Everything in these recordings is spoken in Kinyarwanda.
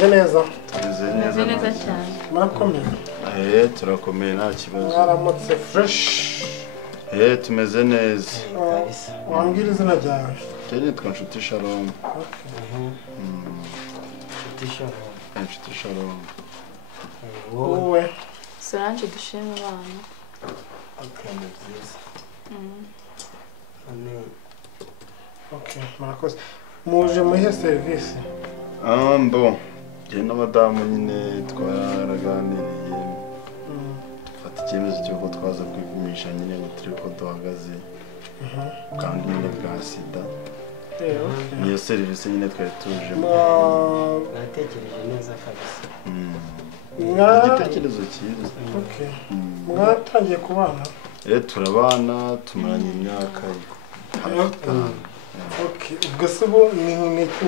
mumeze neza tumeze neza cyane murakomeye turakomeye nta kibazo mwaramutse fresh tumeze neza wambwira izina ryawe nitwa Nshuti Shalom Nshuti Shalom wowe Solange dushima abana murakoze muje muhe serivisi mbo njye n'abadamu nyine twaraganiriye dufata icyemezo cy'uko twaza kwipimisha nyine ngo turi ko duhagaze kandi nyine bwa sida niyo serivisi nyine twari tujemo natekereje neza kabisa igitekerezo cyiza mwatangiye kubana turabana tumaranye imyaka ubwo se ubu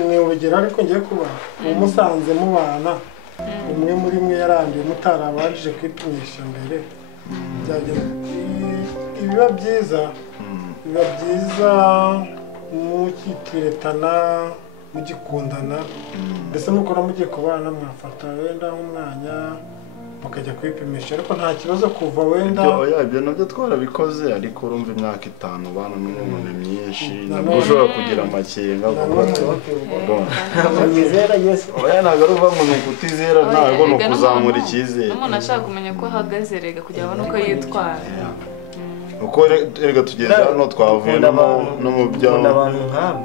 ni urugero ariko ngiye kuba umusanze mubana umwe muri mwe yaranduye mutarabanje kwipimisha mbere biba byiza mukitiretana mugikundana mbese mukora mugiye kubana mwafata wenda nk'umwanya mukajya kwipimisha ariko nta kibazo kuva wenda ibyo nabyo twarabikoze ariko urumva imyaka 5 bana n'umuntu myinshi nabwo ushobora kugira amakenga nyizera Yesu ntabwo ari uva ngo ni ukutizera ntabwo ni ukuzamura icyizere umuntu ashaka kumenya ko ahagaze rega kugira abone uko yitwara uko rega tugeze hano twavuye no mu byabo abantu nk'abo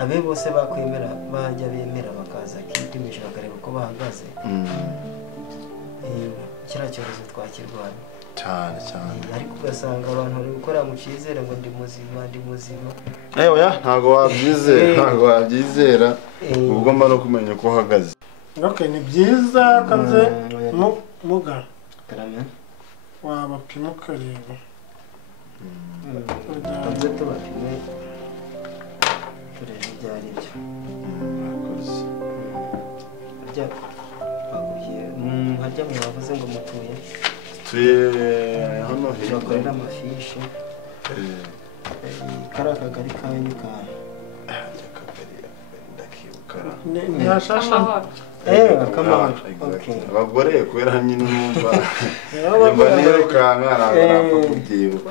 abe bose bakwemera bajya bemera bakaza kwipimisha bakareba uko bahagaze kiriya cyorezo twakirwanya cyane ariko ugasanga abantu bari gukora mu cyizere ngo ndi muzima ntabwo wabyizera ugomba no kumenya ko uhagaze ni byiza kaze muga wabapima ukareba kaze tubapime turebe ibyo ari byo hajya mwavuze ngo mutuye hano bakorera amafishi kariya kagari kanyu abagore kubera nyine numva nirukanka ntabwo kubyibuka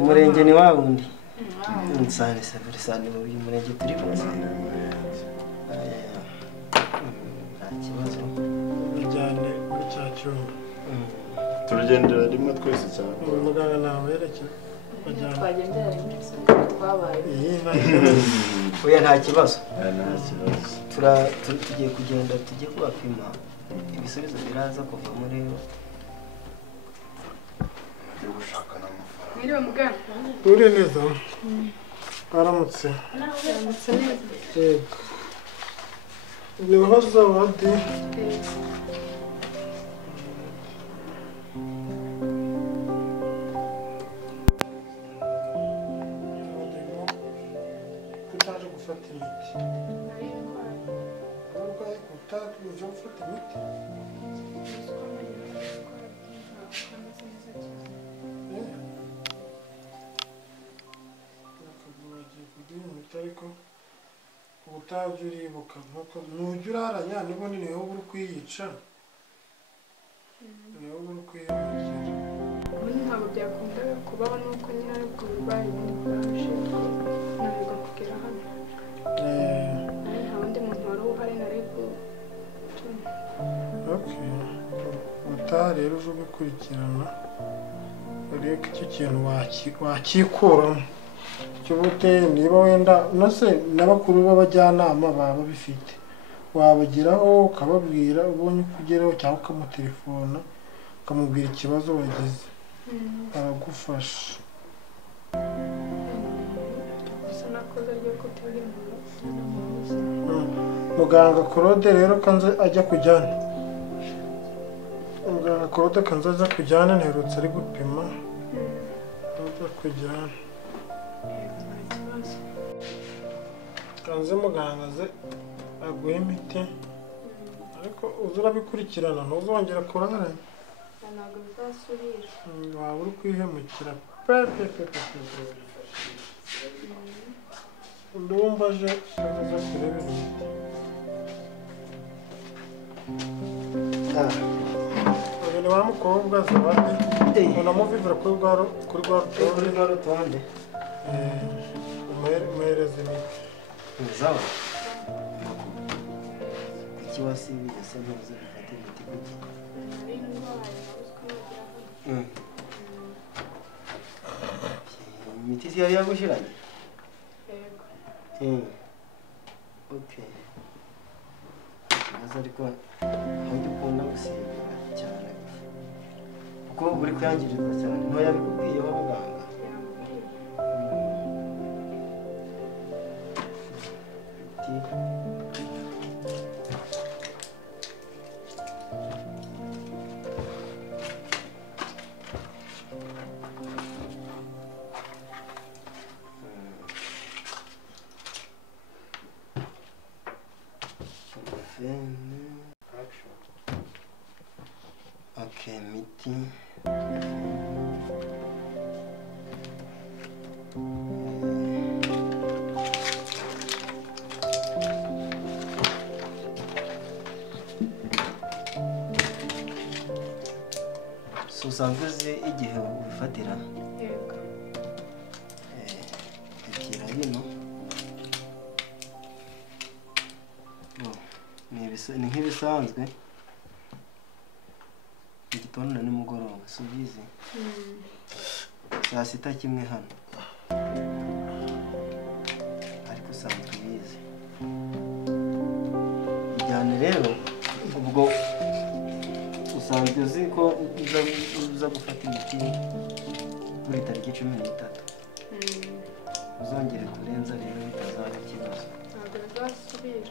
umurenge ni wa wundi nsane mu murenge turi bose kibazo bijyane muri cya cyumba turugendera rimwe twese cyane muganga nawe yerekeza twagendera rimwe twabaye oya nta kibazo tugiye kugenda tujye kubapima ibisubizo biraza kuva muri mwiriwe muganga uri neza aramutse yego niho zawadi utaje gufata imiti urwaye utaje gufata imiti ariko ubutaje uribuka nkuko nujya uraranya nibo ni niho uri kwiyica niho uri kwiyongera ubundi ntabwo byakundaga kubaho nuko nyine ariko uburwayi bwaje ntabwo kugera hano nta wundi muntu wari uhari nari ubutaha rero uje ubikurikirana urebe ko icyo kintu wakikuramo cyubute niba wenda nose n'abakuru b'abajyanama baba bifite wabagiraho ukababwira ubonye kugeraho cyangwa ukamutelefona ukamubwira ikibazo wagize aragufasha muganga Claude rero kanze ajya kujyana muganga Claude kanze ajya kujyana nherutse ari gupima ajya kujyana kanze muganga ze aguhe imiti ariko uza urabikurikirana ntuzongera kuraranya ntabwo bizasubira waba uri kwihemukira ndumva aje akaza kureba imiti uyu ni wa mukobwa Zawadi unamuvivira kuri rwa rutonde umuhereza imiti zawa kuki wasibiye se ntuze gufata imiti kuki nari ndwaye nabuzwe n'ugira imiti si yari yagushiranye yego okay ikibazo ariko ntabwo ukunda gusiba cyane kuko uri kuyangiriza cyane ntoya bikubwiyeho muganga okay, miti usanzwe uzi igihe ubifatira yego ebyiri bino ni nk'ibisanzwe igitondo na nimugoroba si ubizi saa sita kimwe hano ariko usanzwe ubizi ijyane rero ubwo usanzwe uzi ko uza gufata imiti kuri tariki 13 uzongere kurenza rero bitazaba ikibazo ntabwo bizasubira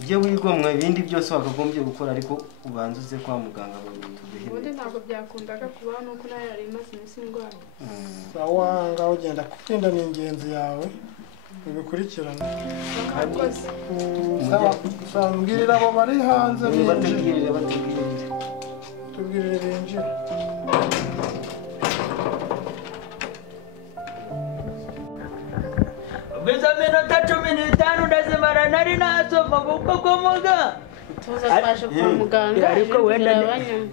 ibyo wigomwa ibindi byose wakagombye gukora ariko ubanza uze kwa muganga ubundi ntabwo byakundaga kubaho nuko nayo yari imaze iminsi ndwaye sawa ngaho ugenda kugenda ni ingenzi yawe ubikurikirana bakakoze sawa mbwirira abo bari hanze batubwirire tubwirire binjire Biza minota 15 ndazimara nari nasoma kuko komoga tuza twaje kwa muganga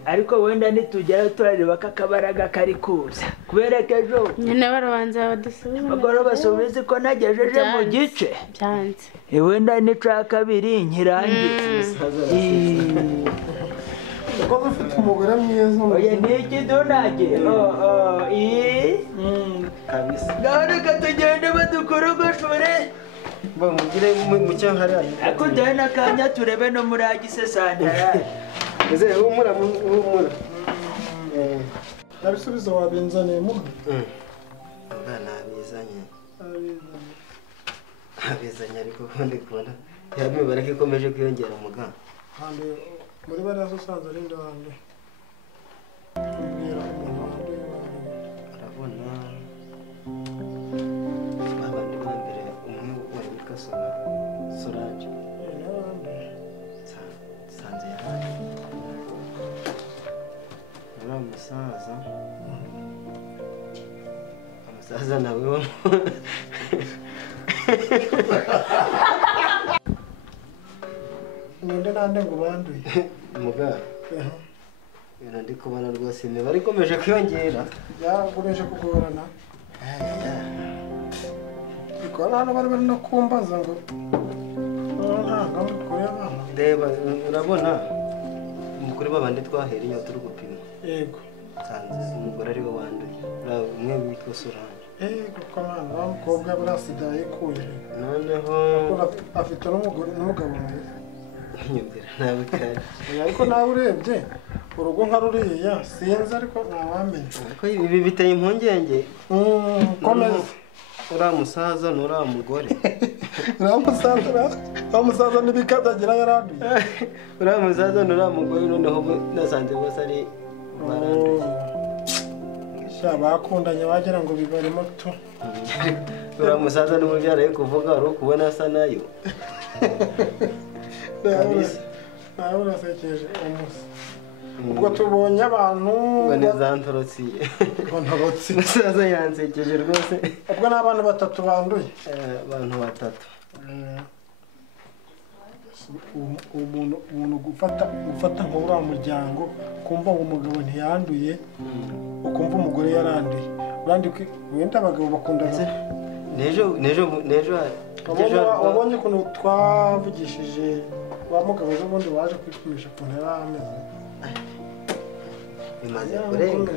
ariko wenda nitugera turareba kakabaraga kari kuza kubereka ejo nyine barabanza badusubira bagoro basubize ko nagejeje mu gice byanze wenda ni ca kabiri nkirangiza uko ufite umugore mwiza oya niki donage kabisa gareka tugende badukorogoshore bamugire mu cyahari ako dana kanya turebe no muri agise sandara eze humura nabisubizo wabinzaniye mu bana abizanye ariko kandi kubona yamwe barake ikomeje kwiyongera muganga hande muri bariya usanze ari ndande mbwira umuntu arabona abandi bambere umwe wari witwa Solange sanze yari umusaza nawe wo ninde nande ngo banduye muganga ndi kubona rwose imibare ikomeje kwiyongera byarakomeje kugorana ikora hano bari no kumbaza ngo ntabwo mukore abana reba urabona umukuru babandi twahereye turi gupima yego sanze umugore ari we wanduye umwe witwa Solange kuko abana b'umukobwa burasida yikuye noneho afite n'umugabo mwiza nyumvira nawe kandi ariko nawe urebye urugo nka ruriya sinzi ariko ntawamenya ariko ibi biteye impungenge komeza uriya musaza n'uriya mugore uriya musaza n'ibikadagira yaranduye uriya musaza n'uriya mugore noneho nasanze bose ari baranduye bakundanye wagira ngo bibarimo tu uriya musaza n'umubyara ari kuvuga ari ukubona asa nayo nawe urasekeje umusa ubwo tubonye abantu ngo zantorotsi musaza yansekeje rwose ubwo ni abantu batatu banduye abantu batatu umuntu gufata nka uriya muryango kumva ngo umugabo ntiyanduye ukumva umugore yaranduye wenda abagabo bakunda nejo wabonye ukuntu twavugishije wa mugabo ejobundi waje kwipimisha ukuntu yari ameze bimaze kurenga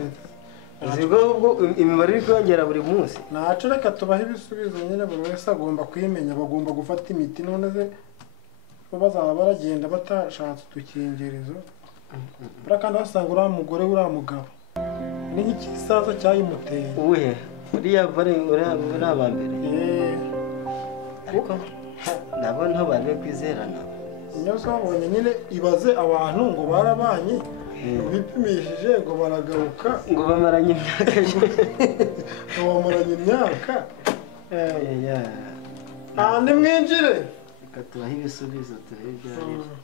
ubwo imibare iri kwiyongera buri munsi ntaco reka tubahe ibisubizo nyine buri wese agomba kwimenya bagomba gufata imiti none se bazaba baragenda batashatse udukingirizo kandi basanga uriya mugore uriya mugabo ni nk'ikisaza cyayimuteye uwuhe uriya aba mbere ariko nabo nto bari kwizerana nyose babonye nyine ibaze abantu ngo barabanye bipimishije ngo baragaruka ngo bamaranye imyaka ngo bamaranye imyaka nta mwinjire reka tubahe ibisubizo turebe ibyo ari byo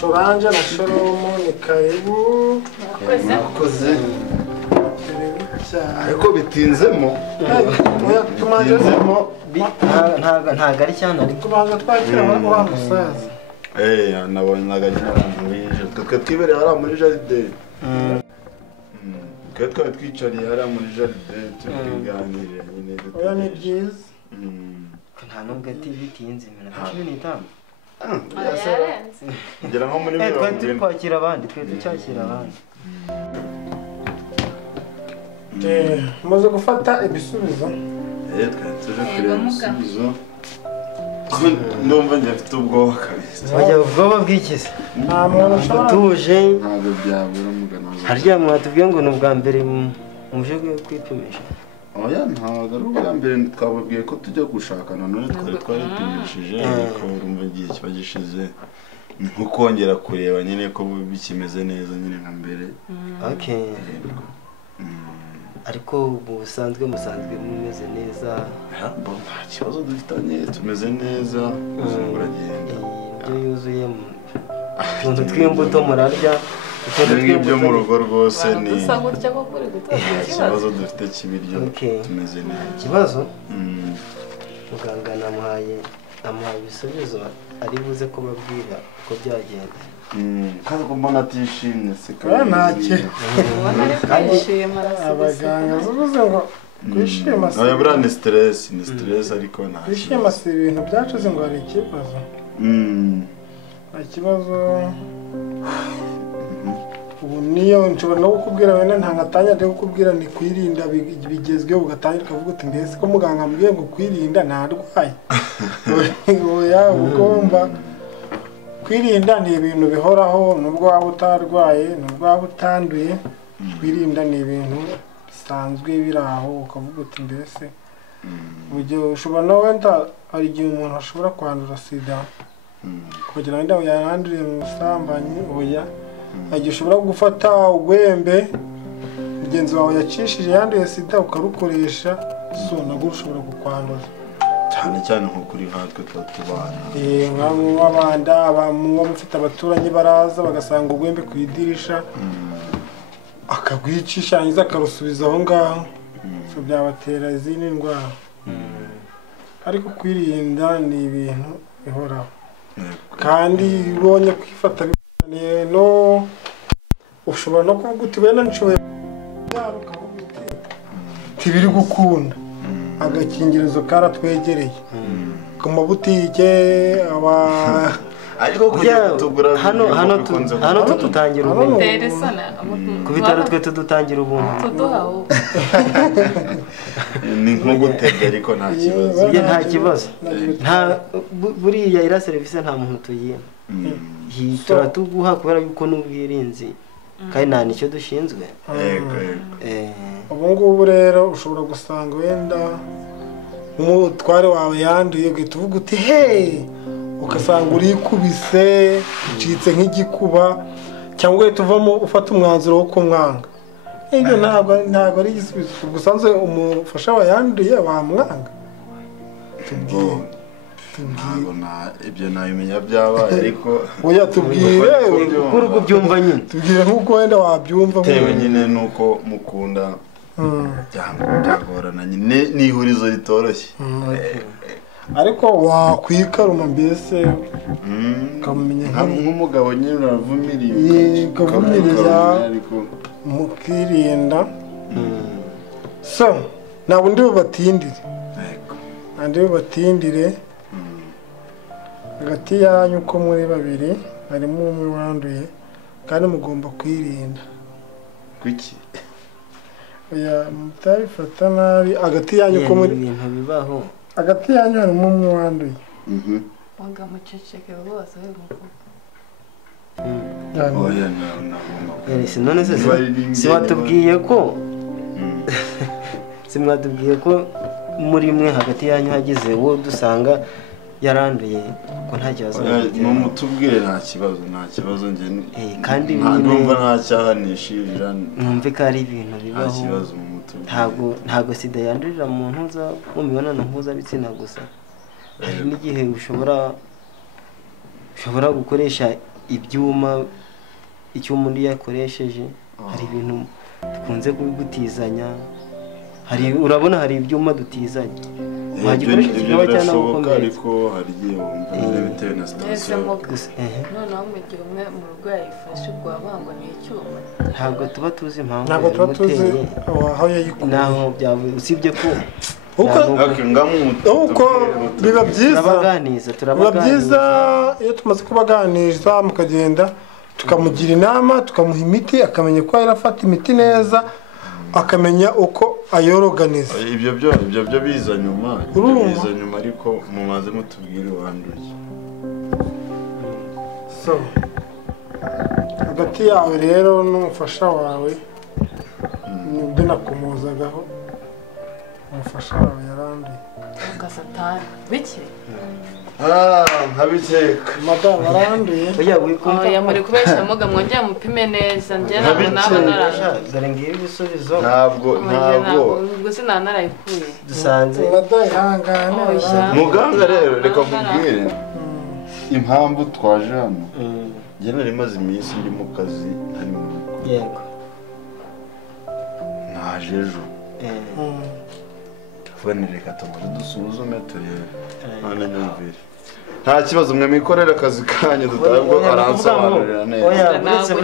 Solange na Shalomo ni karibu mwakoze ariko bitinzemo ntago ari cyane ariko tubanza twakira wa musaza nabonaga nyine abantu binjira twe twibereye hariya muri jaride twe twari twicariye hariya muri jaride turi kuganirira nyine oya ni byiza nta nubwo ati bitinze iminota 15 kugera nko muri twari turi kwakira abandi twari ducyakira abandi muze gufata ibisubizo twari tuje kureba ibisubizo ndumva njye mfite ubwoba kabisa bajya ubwoba bw'ikizi nta muntu ushobora tuje ntabwo byabura mugana harya mwatubwiye ngo ni ubwa mbere muje kwipimisha oya ntabwo ari ubwa mbere twababwiye ko tujya gushakana none twari twaripimishije ariko urumva igihe kiba gishize ni nko kongera kureba nyine ko bikimeze neza nyine nka mbere ariko musanzwe mumeze neza nta kibazo dufitanye tumeze neza ubuzima buragenda ibyo yuzuye utuntu tw'imbuto murarya ibyo mu rugo rwose ni dusa gutya ko kuri gutora ikibazo dufite cy'ibiryo tumeze neza ikibazo muganga namuhaye ibisubizo ari buze kubabwira uko byagenze kandi ko mbona atishimye se ntacyo kwishima abaganga zubuze ngo kwishima si buriya ni stress ariko nta kwishima si ibintu byacuze ngo hari ikibazo nta kibazo ubu niyo nshobora no kukubwira wenda nta ngatanya de kukubwira ni kwirinda bigezweho ugatangira ukavuga uti mbese ko muganga ambwiye ngo kwirinda ntarwaye oya ugomba kwirinda ni ibintu bihoraho nubwo waba utarwaye nubwo waba utanduye kwirinda ni ibintu bisanzwe biri aho ukavuga uti mbese ushobora no wenda hari igihe umuntu ashobora kwandura sida kugira wenda yaranduriye mu busambanyi oya igihe ushobora gufata urwembe mugenzi wawe yacishije yanduye sida ukarukoresha nabwo ushobora kukwandura cyane nko kuri nkatwe tuba tubana nk'abanda muba mufite abaturanyi baraza bagasanga urwembe ku idirisha akagwicisha yangiza akarusubiza aho ngaho byabatera izindi ndwara ariko kwirinda ni ibintu bihoraho kandi iyo ubonye kwifata bikoraniye no ushobora no kuvuga uti wenda nshoboye ukavuga uti ntibiri gukunda agakingirizo karatwegereye ku mabutike ariko kugira tugura hano tudutangira ubuntu ku bitaro twe tudutangira ubuntu ni nko gutega ariko nta kibazo buriya iriya serivisi nta muntu tuyiha turatuguha kubera yuko n'ubwirinzi kandi nta nicyo dushinzwe ubu ngubu rero ushobora gusanga wenda umutware wawe yanduye ugahita uvuga uti hey ugasanga urikubise ucitse nk'igikuba cyangwa ugahita uvamo ufata umwanzuro wo kumwanga ibyo ntabwo ari igisubizo gusanzwe umufasha wawe yanduye wamwanga ntabwo ibyo nabimenya byabaye ariko oya tubwire kuri uko byumva nyine tubwire nk'uko wenda wabyumva tewe nyine nuko mukunda byagorana nyine ni ihurizo ritoroshye ariko wakwikaruma mbese ukamenya nk'umugabo nyine uravumiriye ukavumiriza mukirinda so ntabwo ndi bubatindire hagati yanyu uko muri babiri harimo umwe wanduye kandi mugomba kwirinda kuki oya mutabifata nabi hagati yanyu uko muri ibintu bibaho hagati yanyu harimo umwe wanduye wanga muceceke rwose oya none se si watubwiye ko simwatubwiye ko muri mwe hagati yanyu hagize uwo dusanga yaranduye ko nta kibazo mutubwire nta kibazo njye kandi numva nta cyaha nishirira numve ko ari ibintu bibaho nta kibazo mu mutubwire ntabwo sida yandurira mu ntuza mu mibonano mpuzabitsina gusa hari n'igihe ushobora gukoresha ibyuma icyuma undi yakoresheje hari ibintu dukunze kubigutizanya urabona hari ibyuma dutizanya wagikoresha kikaba cyangwa gukomeza ariko hari igihe wumva bitewe na sitasiyo noneho mu gihe umwe mu rugo yayifashe ubwo wabangwa ni icyuma ntabwo tuba tuzi impamvu ntabwo tuba tuzi aho yayikuye naho byavuye usibye ko uko biba byiza iyo tumaze kubaganiriza mukagenda tukamugira inama tukamuha imiti akamenya ko yarafata imiti neza akamenya uko ayoroganiza ibyo byo biza nyuma ariko mumaze mutubwire wanduye so hagati yawe rero n'umufasha wawe nibyo nakumuzagaho umufasha wawe yaranduye ugasatani bike nkabiteka madamu baranduye oya muri kubeshya muga mwongera mupime neza njye ntabwo naba nararanduye dore ngiye ibisubizo ntabwo ubwo sinaba narayikuye dusanze madamu ihangane muganga rero reka mubwire impamvu twaje hano njye nari maze iminsi ndi mu kazi ntari mu rugo yego naje ejo reka tumare dusuzume turebe none nyumvire nta kibazo mwe mikorera akazi kanyu dutabwo aransobanurira neza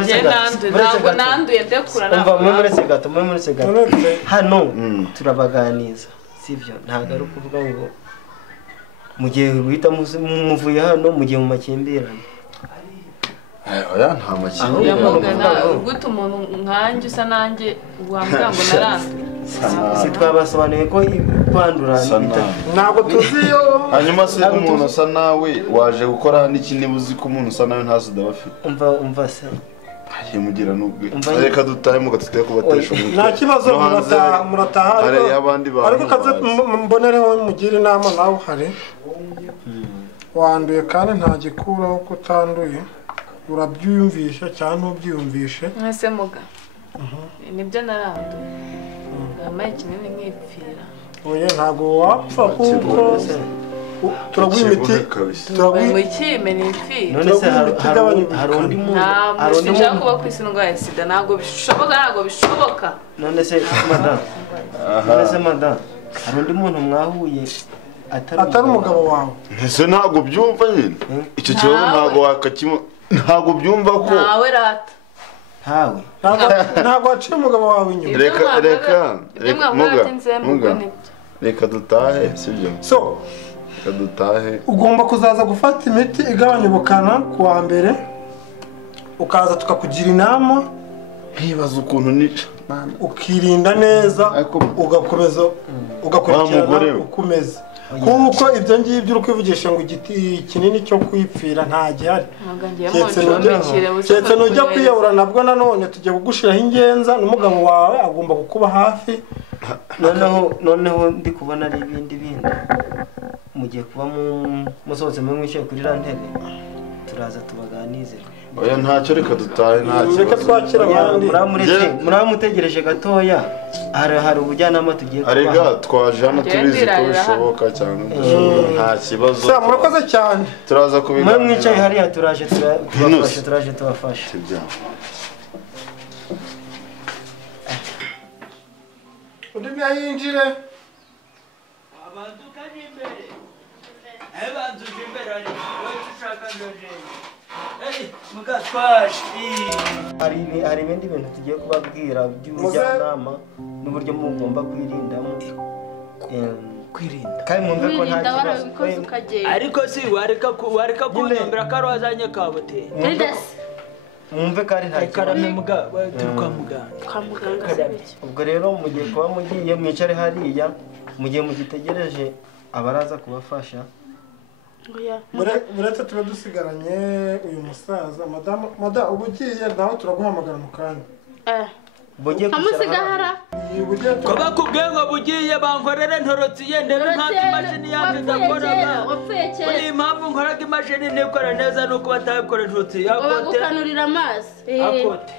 ntabwo nanduye ndekura muri gato hano turabaganiza sibyo ntabwo ari ukuvuga ngo mu gihe uhita muvuye hano mu gihe mu makimbirane oya nta makimbirane gute umuntu nkanjye usa nanjye wambwira ngo naranduye si twabasobanuye ko kwandura ntabwo tuzi iyo hanyuma se umuntu usa nawe waje gukora n'ikindi uzi ko umuntu usa nawe nta sida bafite umva se mugira n'ubwe reka dutahe mugatuteye kubatesha umutwe nta kibazo murataha ariko kaze mbonereho mugire inama nawe uhari wanduye kandi nta gikuraho ko utanduye urabyiyumvisha cyangwa ntubyiyumvishe mwese muga nibyo naranduye namaye kinini nkipfira oya ntabwo wapfa kuko turaguha imiti mu kime nipfira none se hari undi muntu sinshaka kuba ku isi ndwara ya sida ntabwo bishoboka none se madamu hari undi muntu mwahuye atari umugabo wawe ese ntabwo byumva nyine icyo kibazo ntabwo wakakimwe ntabwo byumva ko nawe rata ntabwo waciye umugabo wawe inyuma reka dutahe sibyo so reka dutahe ugomba kuzaza gufata imiti igabanya ubukana ku wa mbere ukaza tukakugira inama ntibaza ukuntu nica ukirinda neza ugakomeza ugakurikirana uko umeze kuko ibyo ngibyo uri kwivugisha ngo igiti kinini cyo kwipfira nta gihari keretse nujya kwiyahura nabwo nanone tujya kugushiraho ingenza n'umugabo wawe agomba kukuba hafi noneho ndi kubona ari ibindi mugiye kuba musohotse mwishyuye kuri rantebe turaza tubaganize. oya ntacyo reka dutahe nta reka twakira abandi muramutegereje gatoya hari ubujyanama tugiye arega twaje hano tubizi ko bishoboka cyangwa nta kibazo murakoze cyane turaza kubiganira mwicaye hariya turaje tubafasha undi yinjire abantu kari imbere abantu imbere ari ushaka ndoje hari ibindi bintu tugiye kubabwira by'ubujyanama n'uburyo mugomba kwirindamo kwirinda kandi mwumve ko nta kibazo ariko si wareka kunyombera ko ari wazanye kabuteye mwumve ko ari nta karame turi kwa muganga ubwo rero mugiye kuba mugiye mwicare hariya mugiye mugitegereje abaraza kubafasha muretse tuba dusigaranye uyu musaza madamu ubu ugiye nawe turaguhamagara mu kanya amusigahara ko bakubwiye ngo bugiye bankorere ntorotiye ndebe impamvu imashini yanjye idakoraga kuri iyi mpamvu nkoraga imashini ntikora neza nuko batabikora ntotiye bagukanurira amazi akote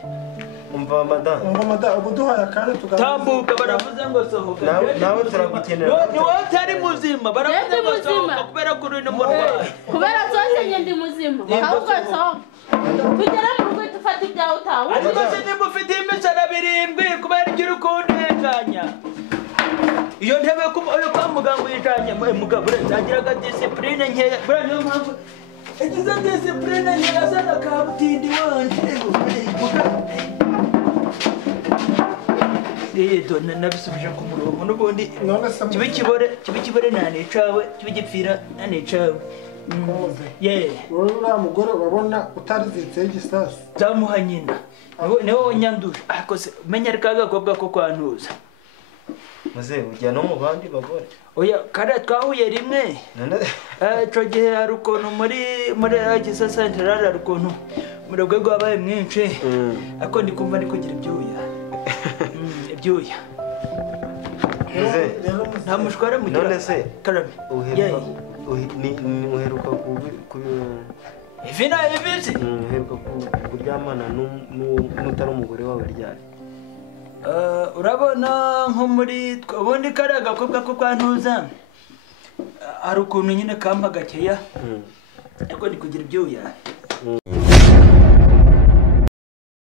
umva madamu ubu duhaye akanya tambuka baravuze ngo sohoka nawe turagukenera ni wowe utari muzima baravuze ngo sohoka kubera ko uri n'umurwayi kubera zose ndi muzima ahubwo sohoka tugere mu rugo dufata ibyawe utawe ariko se niba ufite imisara 7 kubera ibyo uri kundenganya iyo ntebe yo kwa muganga uyijanye mugabo uragiraga disipurine nkeya buriya niyo mpamvu yagize disipurine nkeya azana kabutindi wanje nabisubije ku murongo n'ubundi kibe kibore ntanecawe kibe gipfira ntanecawe uriya mugore urabona utariziritseho igisasu zamuha nyina niwe wanyanduje ariko se umenya ari ka gakobwa ko kwantuza muze ujya no mu bandi bagore oya kare twahuye rimwe ico gihe hari ukuntu muri Gisa Central hari ukuntu murabwe rwabaye mwinshi ariko ndi kumva ndi kugira ibyuya ibyuya nta mushwara mugira none se karame uheruka kuryamana n'utari umugore wawe ryari urabona nko muri ubundi kariya gakobwa ko kwantuza hari ukuntu nyine kampa gakeya ariko ndi kugira ibyuya